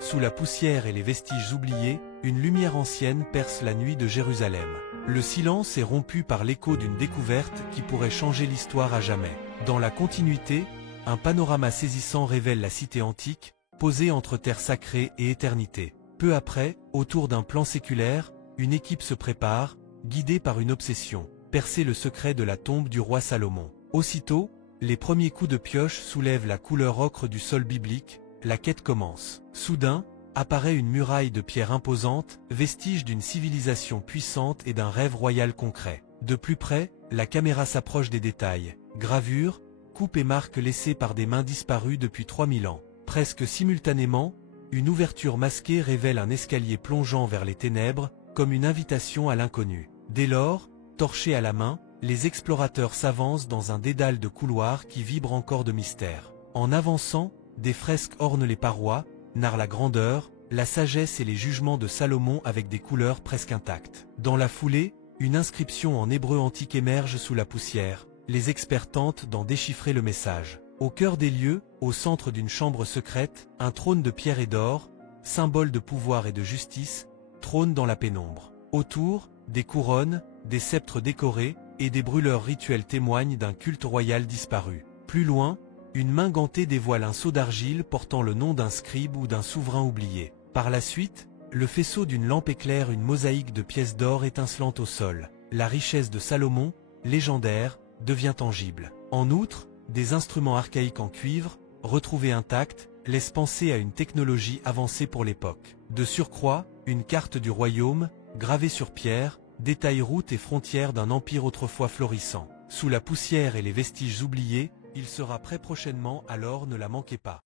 Sous la poussière et les vestiges oubliés, une lumière ancienne perce la nuit de Jérusalem. Le silence est rompu par l'écho d'une découverte qui pourrait changer l'histoire à jamais. Dans la continuité, un panorama saisissant révèle la cité antique, posée entre terre sacrée et éternité. Peu après, autour d'un plan séculaire, une équipe se prépare, guidée par une obsession, percer le secret de la tombe du roi Salomon. Aussitôt, les premiers coups de pioche soulèvent la couleur ocre du sol biblique, la quête commence. Soudain, apparaît une muraille de pierre imposante, vestige d'une civilisation puissante et d'un rêve royal concret. De plus près, la caméra s'approche des détails. Gravures, coupes et marques laissées par des mains disparues depuis 3000 ans. Presque simultanément, une ouverture masquée révèle un escalier plongeant vers les ténèbres, comme une invitation à l'inconnu. Dès lors, torchés à la main, les explorateurs s'avancent dans un dédale de couloirs qui vibre encore de mystère. En avançant, des fresques ornent les parois, narrent la grandeur, la sagesse et les jugements de Salomon avec des couleurs presque intactes. Dans la foulée, une inscription en hébreu antique émerge sous la poussière. Les experts tentent d'en déchiffrer le message. Au cœur des lieux, au centre d'une chambre secrète, un trône de pierre et d'or, symbole de pouvoir et de justice, trône dans la pénombre. Autour, des couronnes, des sceptres décorés, et des brûleurs rituels témoignent d'un culte royal disparu. Plus loin, une main gantée dévoile un seau d'argile portant le nom d'un scribe ou d'un souverain oublié. Par la suite, le faisceau d'une lampe éclaire une mosaïque de pièces d'or étincelantes au sol. La richesse de Salomon, légendaire, devient tangible. En outre, des instruments archaïques en cuivre, retrouvés intacts, laissent penser à une technologie avancée pour l'époque. De surcroît, une carte du royaume, gravée sur pierre, détaille routes et frontières d'un empire autrefois florissant. Sous la poussière et les vestiges oubliés, il sera prêt prochainement, alors ne la manquez pas.